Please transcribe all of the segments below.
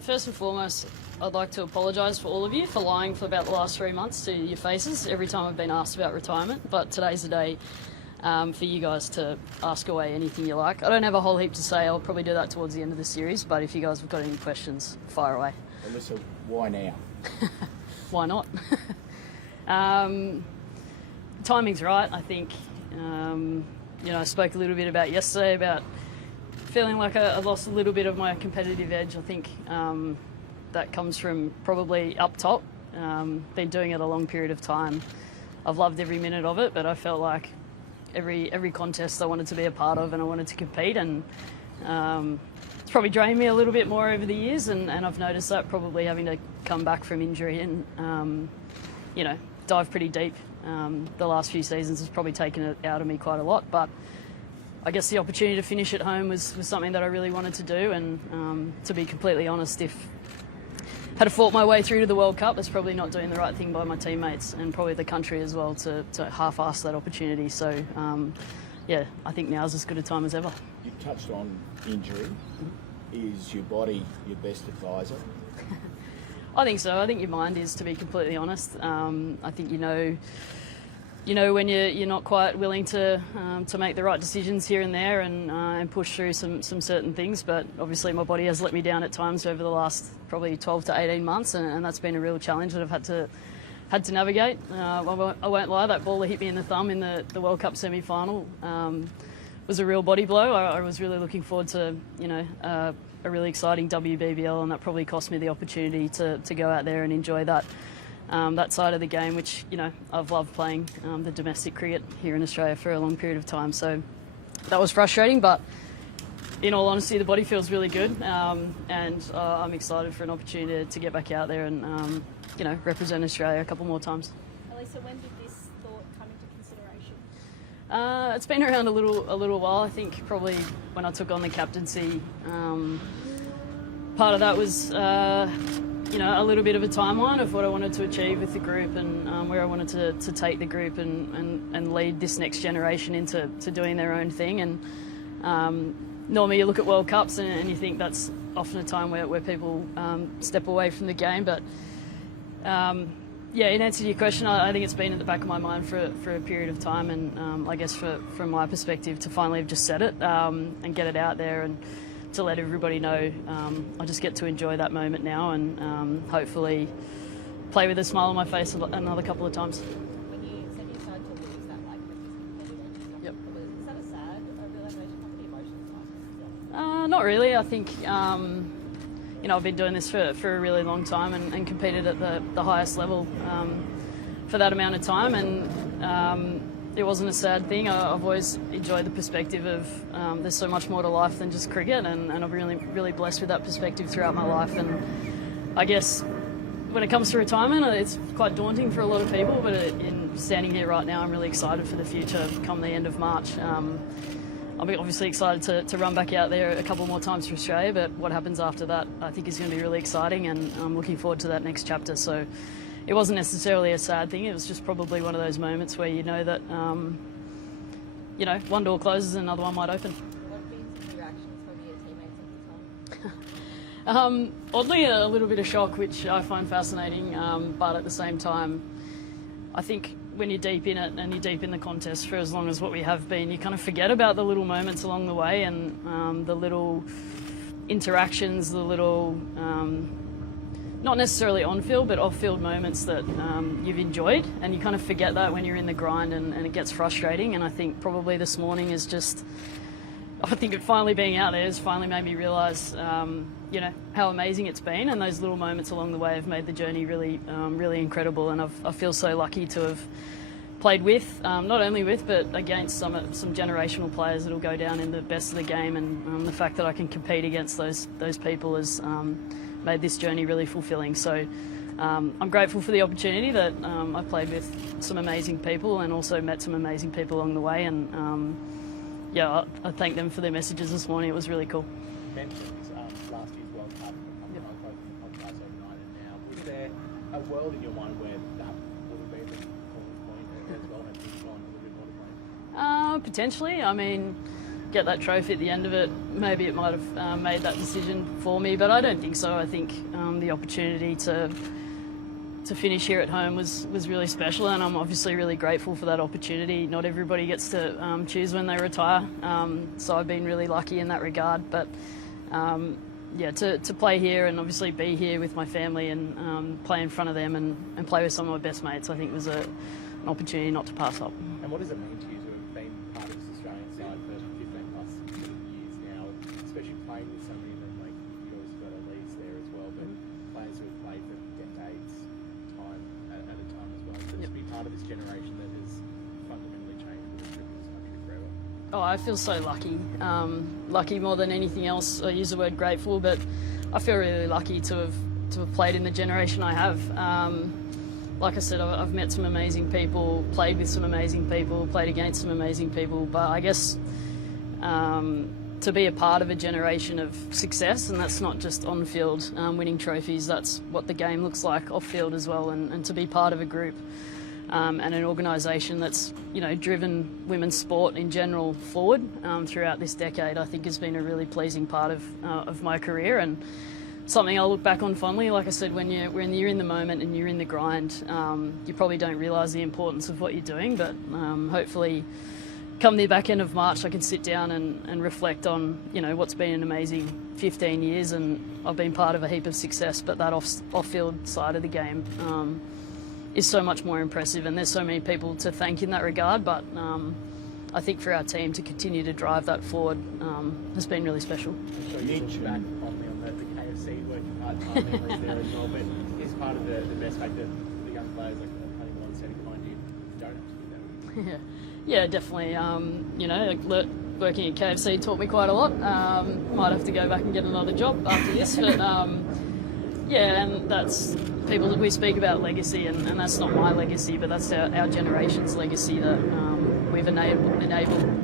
First and foremost, I'd like to apologise for all of you for lying for about the last 3 months to your faces every time I've been asked about retirement, but today's the day for you guys to ask away anything you like. I don't have a whole heap to say. I'll probably do that towards the end of the series, but if you guys have got any questions, fire away. Alyssa, why now? Why not? Timing's right, I think. I spoke a little bit about yesterday about feeling like I lost a little bit of my competitive edge. I think that comes from probably up top. Been doing it a long period of time. I've loved every minute of it, but I felt like every contest I wanted to be a part of and I wanted to compete, and it's probably drained me a little bit more over the years, and I've noticed that probably having to come back from injury and dive pretty deep the last few seasons has probably taken it out of me quite a lot. But I guess the opportunity to finish at home was something that I really wanted to do, and to be completely honest, if I had fought my way through to the World Cup, it's probably not doing the right thing by my teammates and probably the country as well to half-arse that opportunity. So, I think now's as good a time as ever. You touched on injury. Is your body your best advisor? I think so. I think your mind is, to be completely honest. I think you know when you're not quite willing to make the right decisions here and there and push through some certain things. But obviously my body has let me down at times over the last probably 12 to 18 months, and that's been a real challenge that I've had to navigate. I won't lie, that ball that hit me in the thumb in the World Cup semi-final was a real body blow. I was really looking forward to a really exciting WBBL, and that probably cost me the opportunity to go out there and enjoy that side of the game, which I've loved playing the domestic cricket here in Australia for a long period of time. So that was frustrating, but in all honesty, the body feels really good, and I'm excited for an opportunity to get back out there and represent Australia a couple more times. Alyssa, when did this thought come into consideration? It's been around a little while. I think probably when I took on the captaincy. Part of that was a little bit of a timeline of what I wanted to achieve with the group, and where I wanted to take the group and lead this next generation into doing their own thing. And normally you look at World Cups and you think that's often a time where people step away from the game. But in answer to your question, I think it's been in the back of my mind for a period of time, and I guess from my perspective, to finally have just said it and get it out there and to let everybody know. I just get to enjoy that moment now and hopefully play with a smile on my face another couple of times. When you said you started to lose that competitive edge, Yep. is that a sad realisation? How many emotions? Not really. I think I've been doing this for a really long time and competed at the highest level for that amount of time, and it wasn't a sad thing. I've always enjoyed the perspective of there's so much more to life than just cricket, and I'm really blessed with that perspective throughout my life. And I guess when it comes to retirement, it's quite daunting for a lot of people, but in standing here right now, I'm really excited for the future come the end of March. I'll be obviously excited to run back out there a couple more times for Australia, but what happens after that I think is going to be really exciting, and I'm looking forward to that next chapter. So it wasn't necessarily a sad thing. It was just probably one of those moments where you know that, one door closes and another one might open. What have been some reactions from your teammates at the time? Oddly, a little bit of shock, which I find fascinating, but at the same time, I think when you're deep in it and you're deep in the contest for as long as what we have been, you kind of forget about the little moments along the way and the little interactions, the little... not necessarily on-field, but off-field moments that you've enjoyed, and you kind of forget that when you're in the grind, and it gets frustrating. And I think probably this morning is just, I think it finally being out there has finally made me realise, how amazing it's been, and those little moments along the way have made the journey really, really incredible. And I feel so lucky to have played with, not only with, but against some generational players that'll go down in the best of the game, and the fact that I can compete against those people has made this journey really fulfilling. So I'm grateful for the opportunity that I played with some amazing people and also met some amazing people along the way, and I thank them for their messages this morning. It was really cool. Mentioned last year's World Cup, a couple of podcasts overnight, and now, was there a world in your mind where that would have been the calling point as well, had things gone a little bit more to plan? Potentially. I mean, get that trophy at the end of it, maybe it might have made that decision for me, but I don't think so. I think the opportunity to finish here at home was really special, and I'm obviously really grateful for that opportunity. Not everybody gets to choose when they retire, so I've been really lucky in that regard. But yeah, to play here and obviously be here with my family and play in front of them and play with some of my best mates, I think was an opportunity not to pass up. And what does it mean to you to have been part of this Australian side for 15 plus years now, especially playing with somebody that, like, you obviously got Elise there as well, but players who have played for decades at a time as well. So to be part of this generation that has fundamentally changed this country forever. Oh, I feel so lucky. Lucky more than anything else. I use the word grateful, but I feel really lucky to have played in the generation I have. Like I said, I've met some amazing people, played with some amazing people, played against some amazing people, but I guess to be a part of a generation of success, and that's not just on field winning trophies, that's what the game looks like off field as well, and to be part of a group and an organisation that's, you know, driven women's sport in general forward throughout this decade, I think has been a really pleasing part of my career, and something I'll look back on fondly. Like I said, when you're in the moment and you're in the grind, you probably don't realise the importance of what you're doing, but hopefully come the back end of March I can sit down and reflect on, you know, what's been an amazing 15 years, and I've been part of a heap of success, but that off-field side of the game is so much more impressive, and there's so many people to thank in that regard, but I think for our team to continue to drive that forward has been really special. So you look back on the KFC working part-time memories there as well, but is part of the best fact that the young players like Honeymoon said behind you don't have to do that? Yeah, definitely. You know, like, working at KFC taught me quite a lot. Might have to go back and get another job after this, but yeah, and that's people that we speak about legacy, and that's not my legacy, but that's our generation's legacy, that we've enabled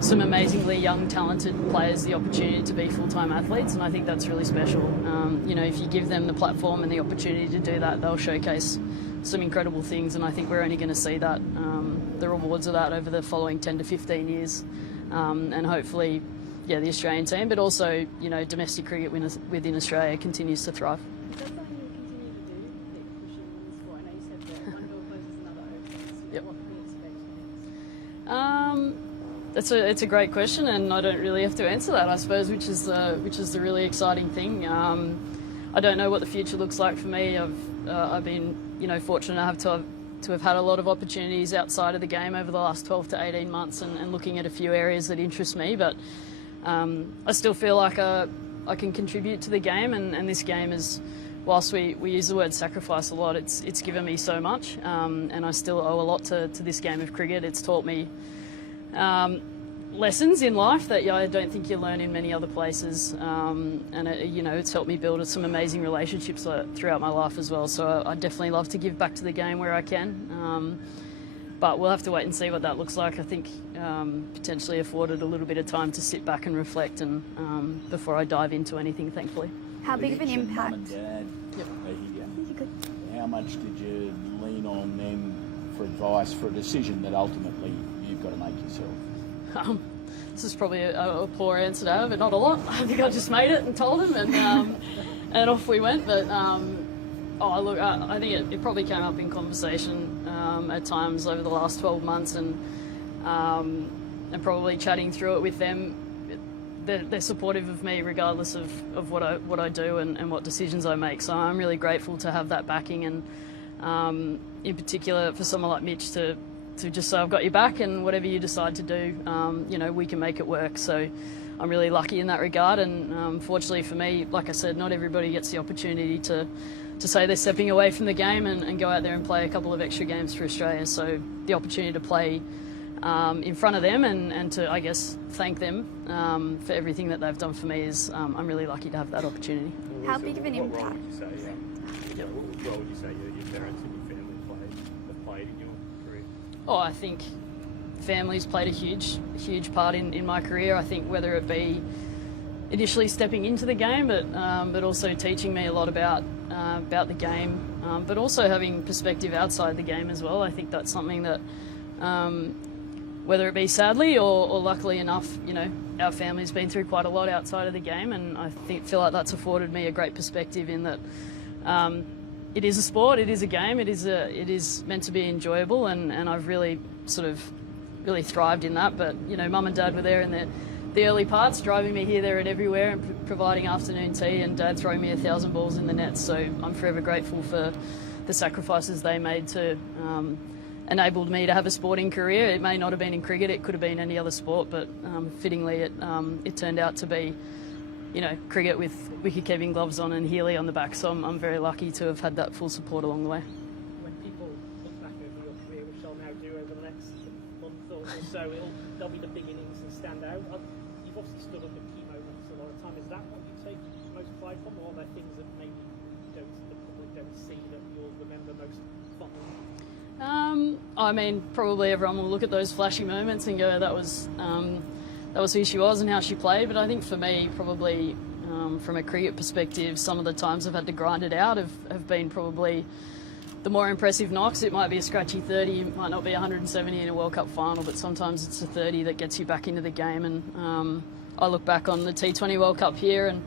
some amazingly young, talented players the opportunity to be full-time athletes, and I think that's really special. You know, if you give them the platform and the opportunity to do that, they'll showcase some incredible things, and I think we're only going to see that, the rewards of that over the following 10 to 15 years, and hopefully, yeah, the Australian team, but also, you know, domestic cricket within Australia continues to thrive. Is that something you'll continue to do, keep pushing women's sport? I know you said that one door closes, another opens. Yep. What can we expect next? It's a great question, and I don't really have to answer that, I suppose, which is the really exciting thing. I don't know what the future looks like for me. I've been, you know, fortunate enough to have had a lot of opportunities outside of the game over the last 12 to 18 months, and looking at a few areas that interest me, but I still feel like I can contribute to the game, and this game is, whilst we use the word sacrifice a lot, it's given me so much, and I still owe a lot to this game of cricket. It's taught me lessons in life that I don't think you learn in many other places, and you know, it's helped me build some amazing relationships throughout my life as well, so I definitely love to give back to the game where I can, but we'll have to wait and see what that looks like. I think potentially afforded a little bit of time to sit back and reflect, and before I dive into anything, thankfully. How big of an impact? Mum and Dad, Yep. you go. How much did you lean on them for advice for a decision that ultimately you've got to make yourself? This is probably a poor answer to have, but not a lot. I think I just made it and told him, and off we went. But look, I think it probably came up in conversation at times over the last 12 months, and probably chatting through it with them. They're supportive of me regardless of what I do and what decisions I make. So I'm really grateful to have that backing, and in particular for someone like Mitch to just say, I've got your back, and whatever you decide to do, you know, we can make it work. So I'm really lucky in that regard, and fortunately for me, like I said, not everybody gets the opportunity to say they're stepping away from the game and go out there and play a couple of extra games for Australia. So the opportunity to play in front of them and to, I guess, thank them for everything that they've done for me is, I'm really lucky to have that opportunity. How big of an impact? What role would you say your parents and your family have played in your career? Oh, I think family's played a huge part in my career. I think whether it be initially stepping into the game, but also teaching me a lot about the game, but also having perspective outside the game as well. I think that's something that whether it be sadly or luckily enough, our family's been through quite a lot outside of the game, and I feel like that's afforded me a great perspective in that it is a sport, it is a game, it is meant to be enjoyable, and I've really really thrived in that. But mum and dad were there in the early parts, driving me here, there and everywhere, and providing afternoon tea, and dad throwing me 1,000 balls in the nets. So I'm forever grateful for the sacrifices they made to enabled me to have a sporting career. It may not have been in cricket, it could have been any other sport, but fittingly it turned out to be cricket with wicket-keeping gloves on and Healy on the back. So I'm very lucky to have had that full support along the way. When people look back over your career, which they'll now do over the next month or so, they'll be the big innings and stand out. You've obviously stood up at key moments a lot of time. Is that what you take most pride from, or are there things that maybe the public don't see that you'll remember most fondly? I mean, probably everyone will look at those flashy moments and go, that was who she was and how she played. But I think for me, probably from a cricket perspective, some of the times I've had to grind it out have been probably the more impressive knocks. It might be a scratchy 30, it might not be 170 in a World Cup final, but sometimes it's a 30 that gets you back into the game. And I look back on the T20 World Cup here and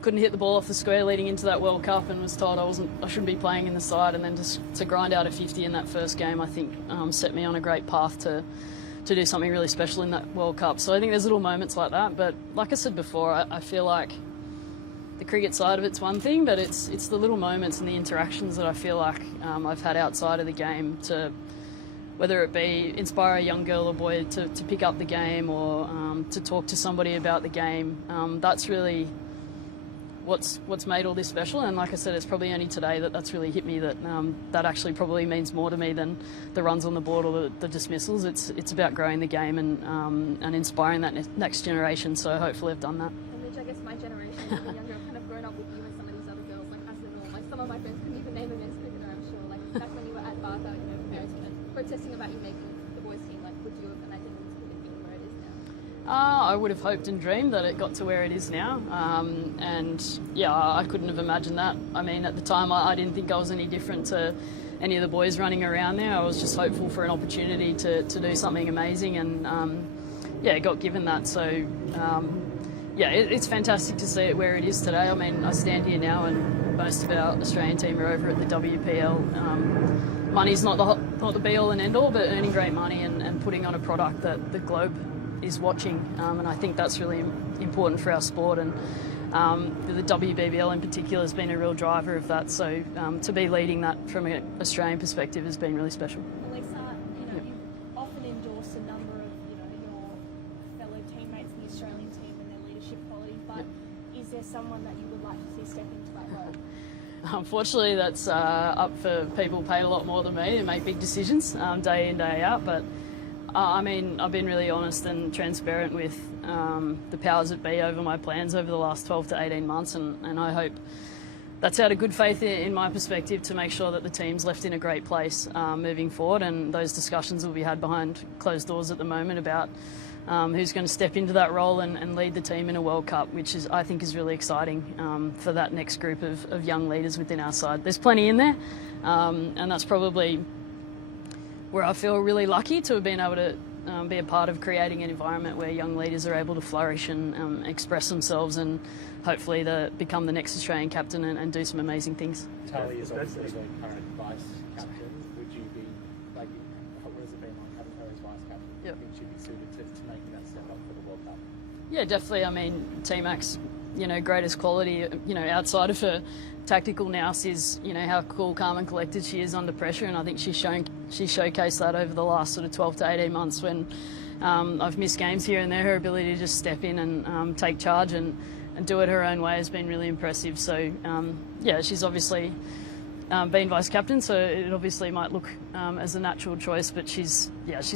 couldn't hit the ball off the square leading into that World Cup, and was told I shouldn't be playing in the side, and then to grind out a 50 in that first game, I think set me on a great path to do something really special in that World Cup. So I think there's little moments like that, but like I said before, I feel like the cricket side of it's one thing, but it's the little moments and the interactions that I feel like I've had outside of the game, to whether it be inspire a young girl or boy to pick up the game, or to talk to somebody about the game. That's really what's made all this special. And like I said, it's probably only today that's really hit me that that actually probably means more to me than the runs on the board or the dismissals. It's about growing the game and inspiring that next generation. So hopefully I've done that. And which I guess my generation, even younger, I've kind of grown up with you and some of these other girls, like Hassan, like some of my friends couldn't even name a men's cricketer, I'm sure. Like back when you were at Barca, parents were protesting about you making the boys team, like would you have imagined women's cricket being where it is now? I would have hoped and dreamed that it got to where it is now, and yeah, I couldn't have imagined that. I mean, at the time I didn't think I was any different to any of the boys running around there. I was just hopeful for an opportunity to do something amazing, and yeah, got given that. So yeah, it's fantastic to see it where it is today. I mean, I stand here now and most of our Australian team are over at the WPL. Money's not the be-all and end-all, but earning great money and putting on a product that the globe is watching, and I think that's really important for our sport, and the WBBL in particular has been a real driver of that. So to be leading that from an Australian perspective has been really special. Alyssa, you often endorse a number of your fellow teammates in the Australian team and their leadership qualities, but is there someone that you would like to see step into that role? Unfortunately, that's up for people paid a lot more than me to make big decisions day in, day out. But I mean, I've been really honest and transparent with the powers that be over my plans over the last 12 to 18 months, and I hope that's out of good faith in my perspective to make sure that the team's left in a great place moving forward. And those discussions will be had behind closed doors at the moment about who's going to step into that role and lead the team in a World Cup, which I think is really exciting for that next group of young leaders within our side. There's plenty in there, and that's probably where I feel really lucky to have been able to be a part of creating an environment where young leaders are able to flourish and express themselves, and hopefully become the next Australian captain and do some amazing things. Tali is obviously the current vice captain. Would you be, like, what has it been like having her as vice captain? Yep. Do you think she'd be suited to making that step up for the World Cup? Yeah, definitely. I mean, T-Mac's, greatest quality, outside of her tactical nous is, how cool, calm and collected she is under pressure. And I think she's showcased that over the last sort of 12 to 18 months when I've missed games here and there. Her ability to just step in and take charge and do it her own way has been really impressive. So, yeah, she's obviously been vice captain, so it obviously might look as a natural choice, but she's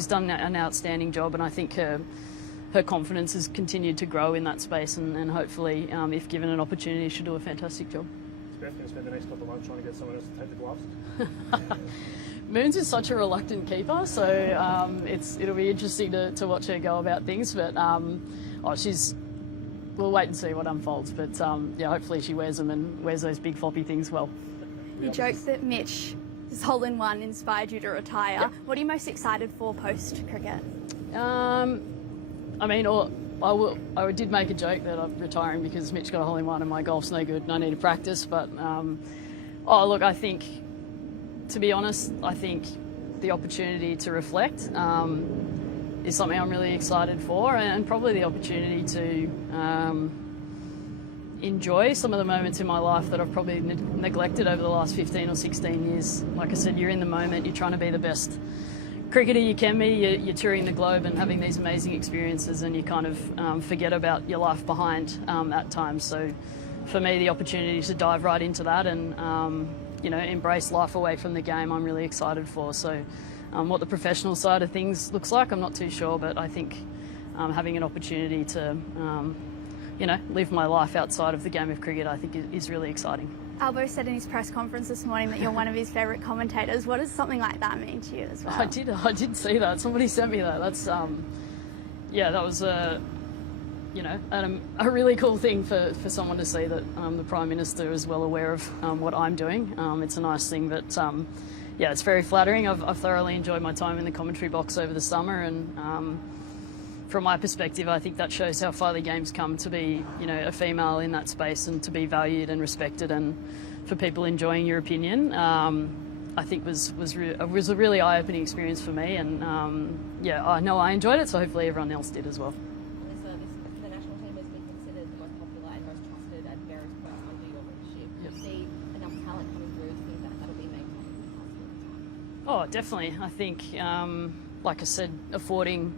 done an outstanding job, and I think her confidence has continued to grow in that space, and hopefully, if given an opportunity, she'll do a fantastic job. Going to spend the next couple of months trying to get someone else to take the gloves? Moons is such a reluctant keeper, so it'll be interesting to watch her go about things. But we'll wait and see what unfolds. But yeah, hopefully she wears them and wears those big floppy things well. You joked that Mitch's hole-in-one inspired you to retire. Yep. What are you most excited for post-cricket? I mean, I did make a joke that I'm retiring because Mitch got a hole in one and my golf's no good and I need to practice. But, look, I think, to be honest, I think the opportunity to reflect is something I'm really excited for, and probably the opportunity to enjoy some of the moments in my life that I've probably neglected over the last 15 or 16 years. Like I said, you're in the moment, you're trying to be the best cricketer you can be, you're touring the globe and having these amazing experiences, and you kind of forget about your life behind at times. So for me, the opportunity to dive right into that and embrace life away from the game, I'm really excited for. So what the professional side of things looks like, I'm not too sure, but I think having an opportunity to live my life outside of the game of cricket, I think is really exciting. Albo said in his press conference this morning that you're one of his favourite commentators. What does something like that mean to you as well? I did see that. Somebody sent me that. That's that was a really cool thing for someone to see, that the Prime Minister is well aware of what I'm doing. It's a nice thing, but it's very flattering. I've thoroughly enjoyed my time in the commentary box over the summer, and from my perspective, I think that shows how far the game's come to be, a female in that space and to be valued and respected, and for people enjoying your opinion. I think was a really eye-opening experience for me, and I know I enjoyed it, so hopefully everyone else did as well. The national team has been considered the most popular and most trusted at various points under your leadership. Yep. Do you see enough talent coming through to think that that'll be maintained? Oh, definitely. I think, like I said, affording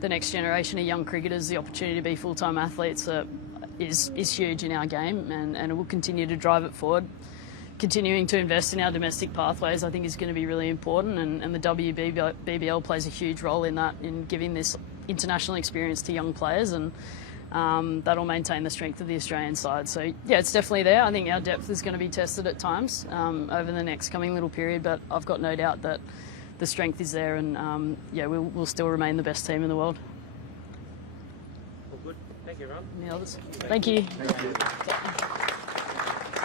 the next generation of young cricketers the opportunity to be full-time athletes is huge in our game, and it will continue to drive it forward. Continuing to invest in our domestic pathways, I think, is going to be really important, and the WBBL plays a huge role in that, in giving this international experience to young players, and that'll maintain the strength of the Australian side. So yeah, it's definitely there. I think our depth is going to be tested at times over the next coming little period, but I've got no doubt that the strength is there, and we'll still remain the best team in the world. All good. Thank you, Ron. Any others? Thank you. Thank you.